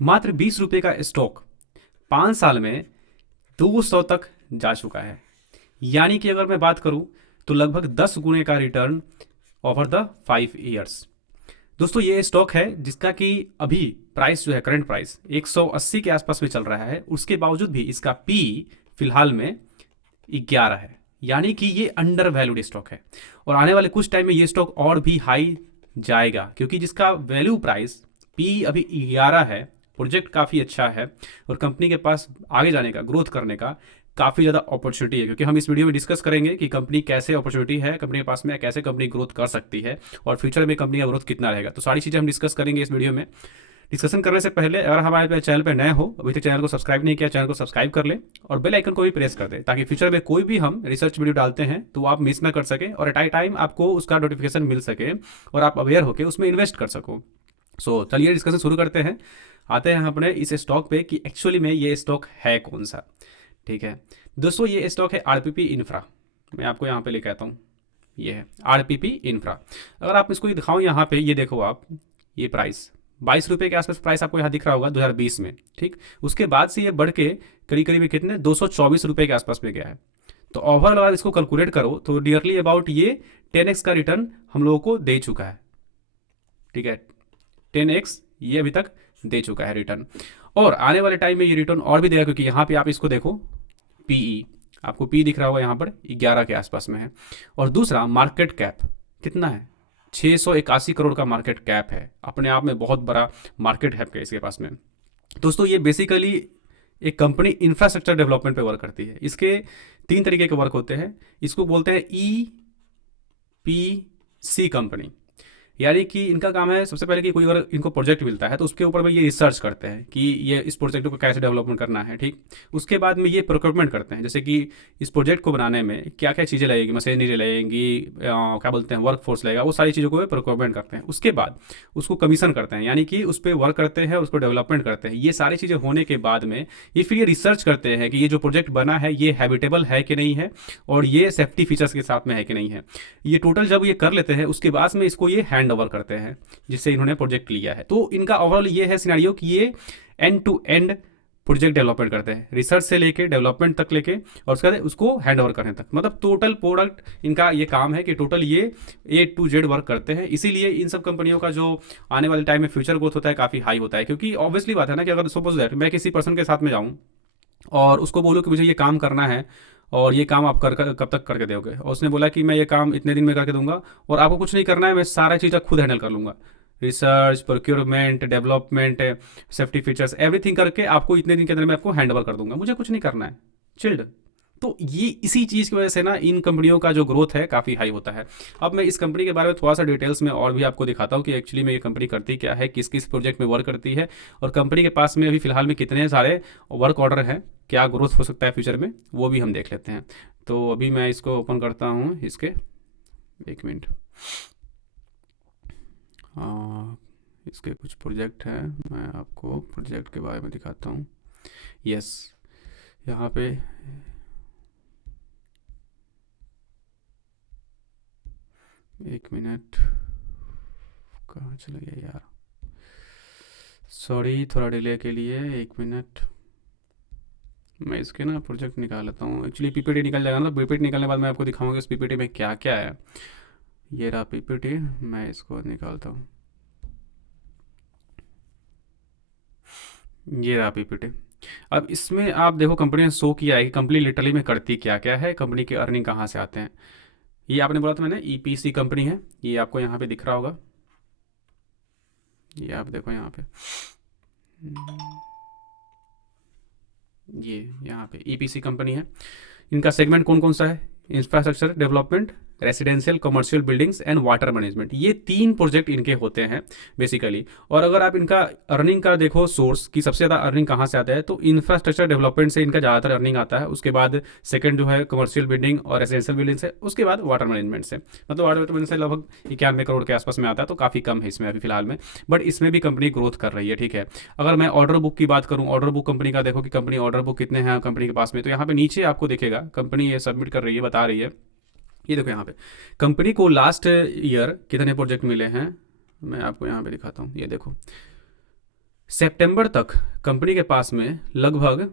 मात्र 20 रुपये का स्टॉक 5 साल में 200 तक जा चुका है। यानी कि अगर मैं बात करूं तो लगभग 10 गुने का रिटर्न ओवर द 5 ईयर्स। दोस्तों ये स्टॉक है जिसका कि अभी प्राइस जो है, करंट प्राइस 180 के आसपास में चल रहा है, उसके बावजूद भी इसका पी फिलहाल में 11 है। यानी कि ये अंडर वैल्यूड स्टॉक है और आने वाले कुछ टाइम में ये स्टॉक और भी हाई जाएगा, क्योंकि जिसका वैल्यू प्राइस पी अभी 11 है, प्रोजेक्ट काफ़ी अच्छा है और कंपनी के पास आगे जाने का, ग्रोथ करने का काफ़ी ज़्यादा अपॉर्चुनिटी है। क्योंकि हम इस वीडियो में डिस्कस करेंगे कि कंपनी कैसे अपॉर्चुनिटी है कंपनी के पास में, कैसे कंपनी ग्रोथ कर सकती है और फ्यूचर में कंपनी का ग्रोथ कितना रहेगा। तो सारी चीज़ें हम डिस्कस करेंगे इस वीडियो में। डिस्कशन करने से पहले अगर हमारे चैनल पर नए हो, अभी तक चैनल को सब्सक्राइब नहीं किया, चैनल को सब्सक्राइब कर ले और बेल आइकन को भी प्रेस कर दे, ताकि फ्यूचर में कोई भी हम रिसर्च वीडियो डालते हैं तो आप मिस ना कर सके और एट आई टाइम आपको उसका नोटिफिकेशन मिल सके और आप अवेयर होकर उसमें इन्वेस्ट कर सको। सो चलिए डिस्कशन शुरू करते हैं। आते हैं अपने इस स्टॉक पे कि एक्चुअली में ये स्टॉक है कौन सा। ठीक है दोस्तों, ये स्टॉक है आरपीपी इंफ्रा। मैं आपको यहाँ पे लेके आता हूँ, ये है आरपीपी इंफ्रा। अगर आप इसको दिखाऊं यहाँ पे, ये देखो आप, ये प्राइस 22 रुपये के आसपास प्राइस आपको यहाँ दिख रहा होगा 2020 में। ठीक, उसके बाद से ये बढ़ के करीब करीब कितने 224 रुपये के आसपास में गया है। तो ओवरऑल अगर इसको कैलकुलेट करो तो नियरली अबाउट ये 10x का रिटर्न हम लोगों को दे चुका है। ठीक है, 10x ये अभी तक दे चुका है रिटर्न, और आने वाले टाइम में ये रिटर्न और भी देगा, क्योंकि यहाँ पे आप इसको देखो, पीई आपको पी दिख रहा होगा यहाँ पर 11 के आसपास में है। और दूसरा मार्केट कैप कितना है, 681 करोड़ का मार्केट कैप है, अपने आप में बहुत बड़ा मार्केट है इसके पास में। दोस्तों ये बेसिकली एक कंपनी इंफ्रास्ट्रक्चर डेवलपमेंट पे वर्क करती है। इसके 3 तरीके के वर्क होते हैं। इसको बोलते हैं ई पी सी कंपनी। यानी कि इनका काम है सबसे पहले कि कोई अगर इनको प्रोजेक्ट मिलता है तो उसके ऊपर में ये रिसर्च करते हैं कि ये इस प्रोजेक्ट को कैसे डेवलपमेंट करना है। ठीक, उसके बाद में ये प्रोक्योरमेंट करते हैं, जैसे कि इस प्रोजेक्ट को बनाने में क्या क्या चीज़ें लगेगी, मशीनरी लगेंगी, क्या बोलते हैं, वर्क फोर्स लगेगा, वो सारी चीज़ों को प्रोक्योरमेंट करते हैं। उसके बाद उसको कमीशन करते हैं, यानी कि उस पर वर्क करते हैं, उसको डेवलपमेंट करते हैं। ये सारी चीज़ें होने के बाद में ये फिर ये रिसर्च करते हैं कि ये जो प्रोजेक्ट बना है ये हैबिटेबल है कि नहीं है और ये सेफ्टी फीचर्स के साथ में है कि नहीं है। ये टोटल जब ये कर लेते हैं उसके बाद में इसको ये हैंड ओवर करते हैं जिससे इन्होंने प्रोजेक्ट लिया है। तो इनका ओवरऑल ये है सिनेरियो कि ये end to end project development करते हैं, रिसर्च से लेके डेवलपमेंट तक लेके और उसके बाद उसको हैंड ओवर करने तक। मतलब टोटल प्रोडक्ट इनका ये काम है कि टोटल ये A to Z वर्क करते हैं। इसीलिए इन सब कंपनियों का जो आने वाले टाइम में फ्यूचर ग्रोथ होता है काफ़ी हाई होता है। क्योंकि ऑब्वियसली बात है ना कि अगर सपोज दैट मैं किसी पर्सन के साथ में जाऊँ और उसको बोलूँ कि मुझे ये काम करना है और ये काम आप कब तक करके दोगे, और उसने बोला कि मैं ये काम इतने दिन में करके दूंगा और आपको कुछ नहीं करना है, मैं सारा चीज़ खुद हैंडल कर लूँगा, research, procurement, development, safety features, everything करके आपको इतने दिन के अंदर मैं आपको हैंड ओवर कर दूंगा, मुझे कुछ नहीं करना है, चिल्ड। तो ये इसी चीज़ की वजह से ना इन कंपनियों का जो ग्रोथ है काफ़ी हाई होता है। अब मैं इस कंपनी के बारे में थोड़ा सा डिटेल्स में और भी आपको दिखाता हूँ कि एक्चुअली में ये कंपनी करती क्या है, किस किस प्रोजेक्ट में वर्क करती है और कंपनी के पास में अभी फिलहाल में कितने सारे वर्क ऑर्डर हैं, क्या ग्रोथ हो सकता है फ्यूचर में, वो भी हम देख लेते हैं। तो अभी मैं इसको ओपन करता हूँ, इसके 1 मिनट। इसके कुछ प्रोजेक्ट हैं, मैं आपको प्रोजेक्ट के बारे में दिखाता हूँ। यस, यहाँ पे एक मिनट, कहाँ चला गया यार, सॉरी थोड़ा डिले के लिए, 1 मिनट। मैं इसके ना प्रोजेक्ट निकाल लेता हूँ, एक्चुअली पीपीटी निकल जाएगा ना, पीपीटी निकलने के बाद मैं आपको दिखाऊंगा इस पीपीटी में क्या क्या है। ये रहा पीपीटी, मैं इसको निकालता हूँ, ये रहा पीपीटी। अब इसमें आप देखो कंपनी ने शो किया है कि कंपनी लिटरली में करती क्या क्या है, कंपनी के अर्निंग कहाँ से आते हैं। ये आपने बोला था मैंने ईपीसी कंपनी है, ये आपको यहाँ पे दिख रहा होगा, ये आप देखो यहाँ पे, ये यहाँ पे ईपीसी कंपनी है। इनका सेगमेंट कौन कौन सा है, infrastructure development, residential, commercial buildings and water management, ये 3 प्रोजेक्ट इनके होते हैं बेसिकली। और अगर आप इनका अर्निंग का देखो सोर्स की सबसे ज़्यादा अर्निंग कहाँ से आता है, तो इंफ्रास्ट्रक्चर डेवलपमेंट से इनका ज़्यादातर अर्निंग आता है। उसके बाद सेकंड जो है कमर्शियल बिल्डिंग और रेसिडेंशियल बिल्डिंग से, उसके बाद वाटर मैनेजमेंट से। मतलब वाटर मैनेजमेंट से लगभग 91 करोड़ के आसपास में आता है, तो काफ़ी कम है इसमें अभी फिलहाल में, बट इसमें भी कंपनी ग्रोथ कर रही है। ठीक है, अगर मैं ऑर्डर बुक की बात करूँ, ऑर्डर बुक कंपनी का देखो कि कंपनी ऑर्डर बुक कितने हैं कंपनी के पास में, तो यहाँ पे नीचे आपको दिखेगा कंपनी ये सबमिट कर रही है, बता रही है। ये देखो यहाँ पे कंपनी को लास्ट ईयर कितने प्रोजेक्ट मिले हैं, मैं आपको यहाँ पे दिखाता हूँ, ये देखो सितंबर तक कंपनी के पास में लगभग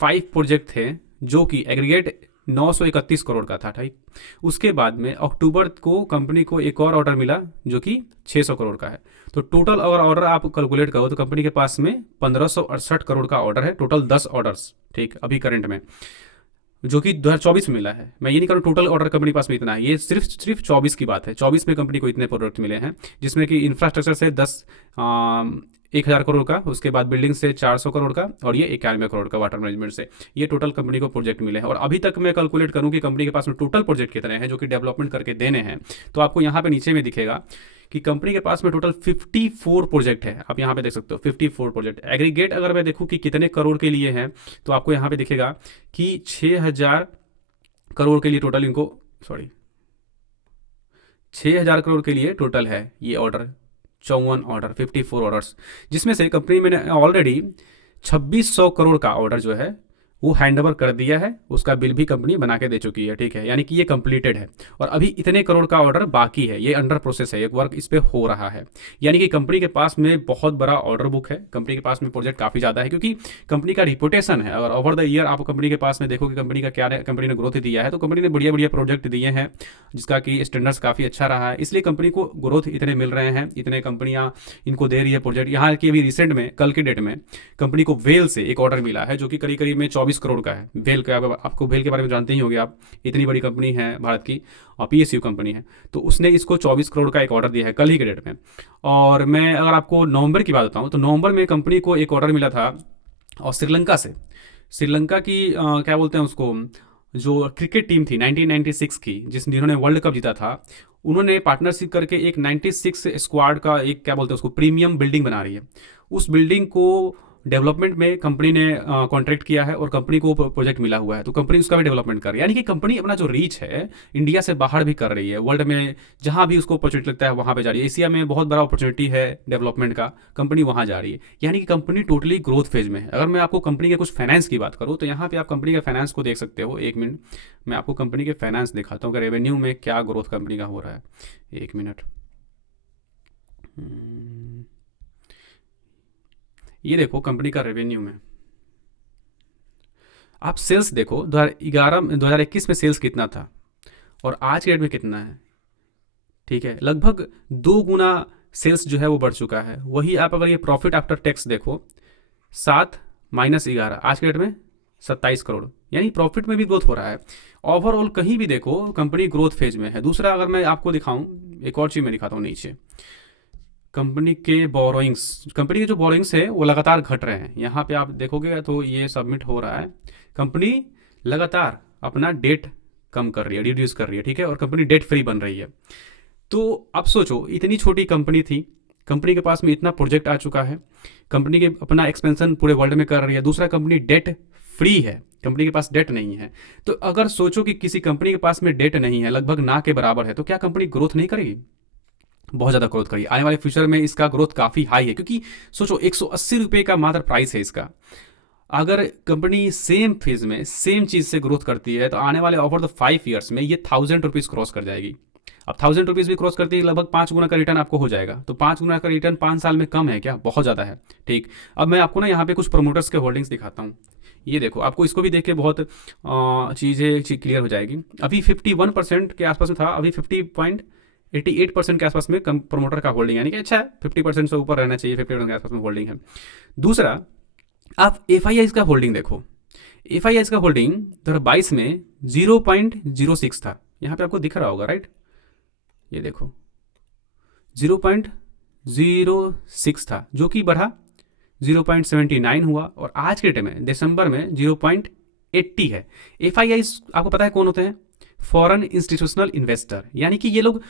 5 प्रोजेक्ट थे जो कि एग्रीगेट 931 करोड़ का था, ठीक। उसके बाद में अक्टूबर को कंपनी को एक और ऑर्डर मिला जो कि 600 करोड़ का है। तो टोटल अगर ऑर्डर आप कैलकुलेट करो तो कंपनी के पास में 1568 करोड़ का ऑर्डर है, टोटल 10 ऑर्डर्स, ठीक, अभी करंट में, जो कि 2024 में मिला है। मैं ये नहीं करूँ टोटल ऑर्डर कंपनी के पास में इतना है, ये सिर्फ सिर्फ 24 की बात है। 24 में कंपनी को इतने प्रोडक्ट मिले हैं, जिसमें कि इंफ्रास्ट्रक्चर से 1000 करोड़ का, उसके बाद बिल्डिंग से 400 करोड़ का, और ये 91 करोड़ का वाटर मैनेजमेंट से। ये टोटल कंपनी को प्रोजेक्ट मिले हैं। और अभी तक मैं कैलकुलेट करूँ कि कंपनी के पास में टोटल प्रोजेक्ट कितने हैं जो कि डेवलपमेंट करके देने हैं, तो आपको यहाँ पे नीचे में दिखेगा कि कंपनी के पास में टोटल 54 प्रोजेक्ट है। आप यहाँ पे देख सकते हो 54 प्रोजेक्ट। एग्रीगेट अगर मैं देखूँ कि कितने करोड़ के लिए हैं, तो आपको यहाँ पे दिखेगा कि 6000 करोड़ के लिए टोटल इनको, सॉरी, 6000 करोड़ के लिए टोटल है ये ऑर्डर, 54 ऑर्डर, 54 ऑर्डर्स, जिसमें से कंपनी में ऑलरेडी 2600 करोड़ का ऑर्डर जो है वो हैंड ओवर कर दिया है, उसका बिल भी कंपनी बना के दे चुकी है, ठीक है। यानी कि ये कंप्लीटेड है। और अभी इतने करोड़ का ऑर्डर बाकी है, ये अंडर प्रोसेस है, एक वर्क इस पे हो रहा है। यानी कि कंपनी के पास में बहुत बड़ा ऑर्डर बुक है, कंपनी के पास में प्रोजेक्ट काफ़ी ज़्यादा है, क्योंकि कंपनी का रिपोर्टेशन है। अगर ओवर द ईयर आप कंपनी के पास में देखो कि कंपनी का क्या कंपनी ने ग्रोथ दिया है, तो कंपनी ने बढ़िया बढ़िया प्रोजेक्ट दिए हैं जिसका कि स्टैंडर्ड्स काफ़ी अच्छा रहा है, इसलिए कंपनी को ग्रोथ इतने मिल रहे हैं, इतने कंपनियां इनको दे रही है प्रोजेक्ट। यहाँ की अभी रिसेंट में, कल के डेट में, कंपनी को वेल से एक ऑर्डर मिला है जो कि करीब करीब में 24 करोड़ का है। वेल का आपको वेल के बारे में जानते ही होंगे आप, इतनी बड़ी कंपनी है भारत की, और पीएसयू कंपनी है। तो उसने इसको 24 करोड़ का एक ऑर्डर दिया है कल ही के डेट में। और मैं अगर आपको नवंबर की बात बताऊं, तो नवंबर में कंपनी को एक ऑर्डर मिला था और श्रीलंका से। श्रीलंका की क्या बोलते हैं उसको, जो क्रिकेट टीम थी 1996 की, जिन्होंने वर्ल्ड कप जीता था, उन्होंने पार्टनरशिप करके एक 96 स्क्वाड का एक, क्या बोलते हैं उसको, प्रीमियम बिल्डिंग बना रही है। उस बिल्डिंग को डेवलपमेंट में कंपनी ने कॉन्ट्रैक्ट किया है और कंपनी को प्रोजेक्ट मिला हुआ है, तो कंपनी उसका भी डेवलपमेंट कर रही है। यानी कि कंपनी अपना जो रीच है इंडिया से बाहर भी कर रही है, वर्ल्ड में जहां भी उसको अपॉर्चुनिटी लगता है वहां पे जा रही है। एशिया में बहुत बड़ा अपॉर्चुनिटी है डेवलपमेंट का, कंपनी वहां जा रही है। यानी कि कंपनी टोटली ग्रोथ फेज में है। अगर मैं आपको कंपनी के कुछ फाइनेंस की बात करूँ, तो यहाँ पे आप कंपनी के फाइनेंस को देख सकते हो। एक मिनट, मैं आपको कंपनी के फाइनेंस दिखाता हूँ कि रेवेन्यू में क्या ग्रोथ कंपनी का हो रहा है। एक मिनट, ये देखो कंपनी का रेवेन्यू में आप सेल्स देखो, 2021 में सेल्स कितना था और आज के डेट में कितना है, ठीक है। लगभग 2 गुना सेल्स जो है वो बढ़ चुका है। वही आप अगर ये प्रॉफिट आफ्टर टैक्स देखो, 7 - 11, आज के डेट में 27 करोड़, यानी प्रॉफिट में भी ग्रोथ हो रहा है। ओवरऑल कहीं भी देखो कंपनी ग्रोथ फेज में है। दूसरा अगर मैं आपको दिखाऊं, एक और चीज़ मैं दिखाता हूँ नीचे, कंपनी के बोरोइंग्स, कंपनी के जो बोरोइंग्स है वो लगातार घट रहे हैं। यहाँ पे आप देखोगे तो ये सबमिट हो रहा है, कंपनी लगातार अपना डेट कम कर रही है, रिड्यूस कर रही है, ठीक है, और कंपनी डेट फ्री बन रही है। तो अब सोचो, इतनी छोटी कंपनी थी, कंपनी के पास में इतना प्रोजेक्ट आ चुका है, कंपनी के अपना एक्सपेंशन पूरे वर्ल्ड में कर रही है, दूसरा कंपनी डेट फ्री है, कंपनी के पास डेट नहीं है। तो अगर सोचो कि किसी कंपनी के पास में डेट नहीं है, लगभग ना के बराबर है, तो क्या कंपनी ग्रोथ नहीं करेगी? बहुत ज़्यादा ग्रोथ करेगी। आने वाले फ्यूचर में इसका ग्रोथ काफ़ी हाई है, क्योंकि सोचो 180 रुपये का मात्र प्राइस है इसका। अगर कंपनी सेम फेज में सेम चीज़ से ग्रोथ करती है, तो आने वाले ओवर द 5 ईयर्स में ये 1000 रुपीज़ क्रॉस कर जाएगी। अब 1000 रुपीज़ भी क्रॉस करती है, लगभग 5 गुना का रिटर्न आपको हो जाएगा। तो 5 गुना का रिटर्न 5 साल में कम है क्या? बहुत ज़्यादा है, ठीक। अब मैं आपको ना यहाँ पे कुछ प्रोमोटर्स के होल्डिंग्स दिखाता हूँ। ये देखो, आपको इसको भी देख के बहुत चीज़ें क्लियर हो जाएगी। अभी 51% के आसपास में था, अभी 50.88% के आसपास में कम प्रोमोटर का होल्डिंग, यानी कि अच्छा है, 50% से ऊपर रहना चाहिए, 50% के आसपास में होल्डिंग है। दूसरा, आप एफ आई का होल्डिंग देखो। एफ आई का होल्डिंग 2022 में 0.06 था, यहाँ पे आपको दिख रहा होगा, राइट। ये देखो 0.06 था, जो कि बढ़ा 0.79 हुआ, और आज के डेट में दिसंबर में 0.80 है। एफ आई आपको पता है कौन होते हैं? Foreign institutional investor. यानी कि ये लोग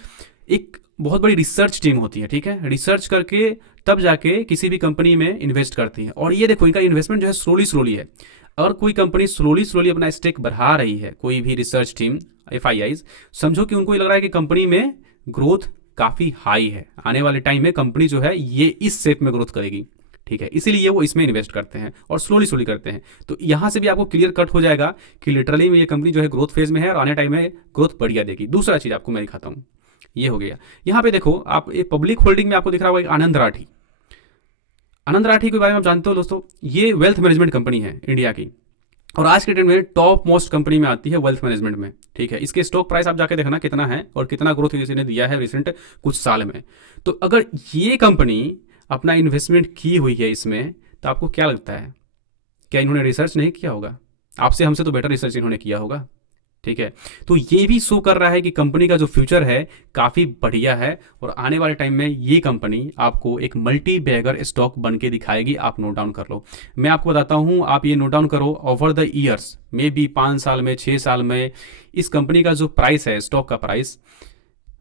एक बहुत बड़ी रिसर्च टीम होती है, ठीक है, रिसर्च करके तब जाके किसी भी कंपनी में इन्वेस्ट करती है। और ये देखो, इनका इन्वेस्टमेंट जो है स्लोली स्लोली है। और कोई कंपनी स्लोली स्लोली अपना स्टेक बढ़ा रही है, कोई भी रिसर्च टीम, एफ समझो कि उनको ये लग रहा है कि कंपनी में ग्रोथ काफ़ी हाई है, आने वाले टाइम में कंपनी जो है ये इस शेप में ग्रोथ करेगी, ठीक है, इसीलिए वो इसमें इन्वेस्ट करते हैं और स्लोली स्लोली करते हैं। तो यहाँ से भी आपको क्लियर कट हो जाएगा कि लिटरली में ये कंपनी जो है ग्रोथ फेज में है और आने टाइम में ग्रोथ बढ़िया देगी। दूसरा चीज़ आपको मैं दिखाता हूँ, ये हो गया। यहाँ पे देखो आप एक पब्लिक होल्डिंग में आपको दिख रहा होगा एक आनंद राठी। आनंद राठी के बारे में आप जानते हो दोस्तों, ये वेल्थ मैनेजमेंट कंपनी है इंडिया की, और आज के डेट में टॉप मोस्ट कंपनी में आती है वेल्थ मैनेजमेंट में। ठीक है, इसके स्टॉक प्राइस आप जाके देखना कितना है और कितना ग्रोथ इसने दिया है रिसेंट कुछ साल में। तो अगर ये कंपनी अपना इन्वेस्टमेंट की हुई है इसमें, तो आपको क्या लगता है, क्या इन्होंने रिसर्च नहीं किया होगा? आपसे हमसे तो बेटर रिसर्च इन्होंने किया होगा। ठीक है, तो ये भी शो कर रहा है कि कंपनी का जो फ्यूचर है काफ़ी बढ़िया है, और आने वाले टाइम में ये कंपनी आपको एक मल्टी बैगर स्टॉक बन के दिखाएगी। आप नोट डाउन कर लो, मैं आपको बताता हूँ, आप ये नोट डाउन करो। Over the years may be 5 साल में 6 साल में इस कंपनी का जो प्राइस है, स्टॉक का प्राइस,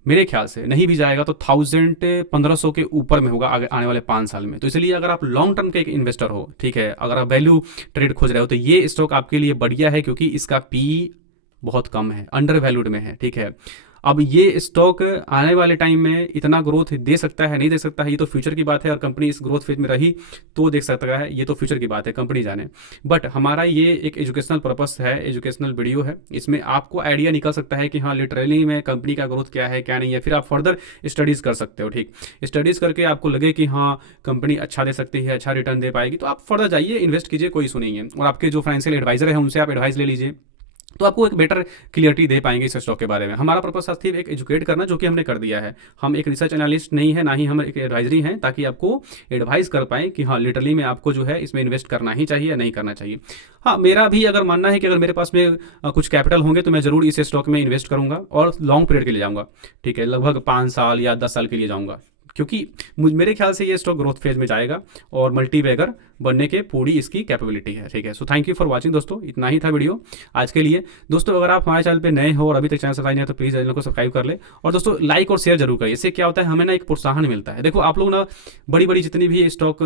मेरे ख्याल से नहीं भी जाएगा तो 1500 के ऊपर में होगा आगे आने वाले 5 साल में। तो इसलिए अगर आप लॉन्ग टर्म के एक इन्वेस्टर हो, ठीक है, अगर आप वैल्यू ट्रेड खोज रहे हो, तो ये स्टॉक आपके लिए बढ़िया है, क्योंकि इसका पी बहुत कम है, अंडर वैल्यूड में है। ठीक है, अब ये स्टॉक आने वाले टाइम में इतना ग्रोथ दे सकता है नहीं दे सकता है, ये तो फ्यूचर की बात है, और कंपनी इस ग्रोथ फेज में रही तो देख सकता है, ये तो फ्यूचर की बात है, कंपनी जाने। बट हमारा ये एक एजुकेशनल पर्पस है, एजुकेशनल वीडियो है, इसमें आपको आइडिया निकल सकता है कि हाँ लिटरली में कंपनी का ग्रोथ क्या है क्या नहीं है, फिर आप फर्दर स्टडीज़ कर सकते हो। ठीक, स्टडीज़ करके आपको लगे कि हाँ कंपनी अच्छा दे सकती है, अच्छा रिटर्न दे पाएगी, तो आप फर्दर जाइए, इन्वेस्ट कीजिए, कोई इशू नहीं है। और आपके जो फाइनेंशियल एडवाइजर है उनसे आप एडवाइस ले लीजिए, तो आपको एक बेटर क्लियरिटी दे पाएंगे इस स्टॉक के बारे में। हमारा पर्पस सिर्फ एक एजुकेट करना, जो कि हमने कर दिया है। हम एक रिसर्च एनालिस्ट नहीं है, ना ही हम एक एडवाइजरी हैं, ताकि आपको एडवाइस कर पाएँ कि हाँ लिटरली में आपको जो है इसमें इन्वेस्ट करना ही चाहिए या नहीं करना चाहिए। हाँ, मेरा भी अगर मानना है कि अगर मेरे पास में कुछ कैपिटल होंगे तो मैं ज़रूर इस स्टॉक में इन्वेस्ट करूँगा, और लॉन्ग पीरियड के लिए जाऊँगा। ठीक है, लगभग 5 साल या 10 साल के लिए जाऊँगा, क्योंकि मेरे ख्याल से ये स्टॉक ग्रोथ फेज में जाएगा और मल्टी बैगर बनने के पूरी इसकी कैपेबिलिटी है। ठीक है, so thank you for watching दोस्तों, इतना ही था वीडियो आज के लिए। दोस्तों अगर आप हमारे चैनल पे नए हो और अभी तक चैनल सब्सक्राइब नहीं है तो प्लीज़ चैनल को सब्सक्राइब कर ले, और दोस्तों लाइक और शेयर जरूर करिए। इससे क्या होता है, हमें ना एक प्रोत्साहन मिलता है। देखो आप लोग ना बड़ी बड़ी जितनी भी स्टॉक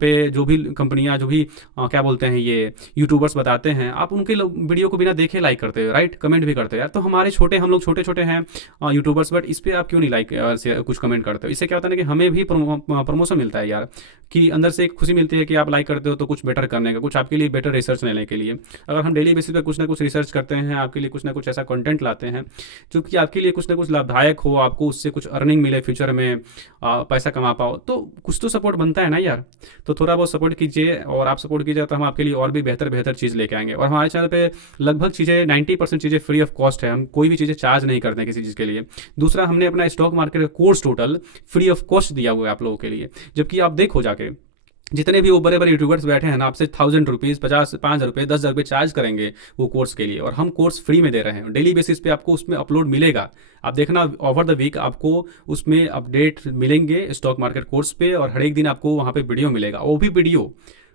पे जो भी कंपनियाँ, जो भी क्या बोलते हैं ये यूट्यूबर्स बताते हैं, आप उनके वीडियो को बिना देखे लाइक करते हो, राइट, कमेंट भी करते हो यार। तो हमारे छोटे, हम लोग छोटे छोटे हैं यूट्यूबर्स, बट इस पर आप क्यों नहीं लाइक कुछ कमेंट करते हो? इससे क्या होता है ना कि हमें भी प्रमोशन मिलता है यार, कि अंदर से एक खुशी मिलती है कि आप लाइक करते हो, तो कुछ बेटर करने का, कुछ आपके लिए बेटर रिसर्च लेने के लिए। अगर हम डेली बेसिस पे कुछ ना कुछ रिसर्च करते हैं, आपके लिए कुछ ना कुछ ऐसा कंटेंट लाते हैं जो कि आपके लिए कुछ ना कुछ लाभदायक हो, आपको उससे कुछ अर्निंग मिले, फ्यूचर में पैसा कमा पाओ, तो कुछ तो सपोर्ट बनता है ना यार। तो थोड़ा बहुत सपोर्ट कीजिए, और आप सपोर्ट कीजिए तो हम आपके लिए और भी बेहतर बेहतर चीज़ लेके आएंगे। और हमारे चैनल पे लगभग चीज़ें 90% चीज़ें फ्री ऑफ कॉस्ट है, हम कोई भी चीज़ें चार्ज नहीं करते हैं किसी चीज़ के लिए। दूसरा, हमने अपना स्टॉक मार्केट का course total free of cost दिया हुआ है आप लोगों के लिए, जबकि आप देखो जाके जितने भी वो बड़े बड़े यूट्यूबर्स बैठे हैं ना, आपसे 1000 रुपीज़, 5,000 रुपये, 10,000 रुपये चार्ज करेंगे वो कोर्स के लिए, और हम कोर्स फ्री में दे रहे हैं। डेली बेसिस पे आपको उसमें अपलोड मिलेगा, आप देखना ओवर द वीक आपको उसमें अपडेट मिलेंगे स्टॉक मार्केट कोर्स पे, और हर एक दिन आपको वहाँ पे वीडियो मिलेगा। वो भी वीडियो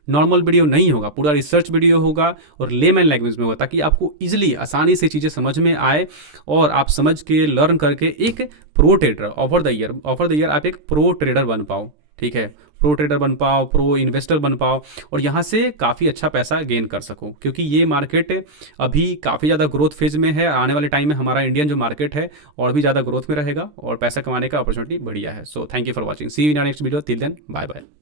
नॉर्मल वीडियो नहीं होगा, पूरा रिसर्च वीडियो होगा और लेमन लैंग्वेज में होगा, ताकि आपको इजीली आसानी से चीज़ें समझ में आए, और आप समझ के लर्न करके एक pro trader over the year आप एक प्रो ट्रेडर बन पाओ। ठीक है, प्रो ट्रेडर बन पाओ, प्रो इन्वेस्टर बन पाओ, और यहाँ से काफ़ी अच्छा पैसा गेन कर सको, क्योंकि ये मार्केट अभी काफ़ी ज़्यादा ग्रोथ फेज में है। आने वाले टाइम में हमारा इंडियन जो मार्केट है और भी ज़्यादा ग्रोथ में रहेगा, और पैसा कमाने का अपॉर्चुनिटी बढ़िया है। So thank you for watching, see you in next video, till then bye bye.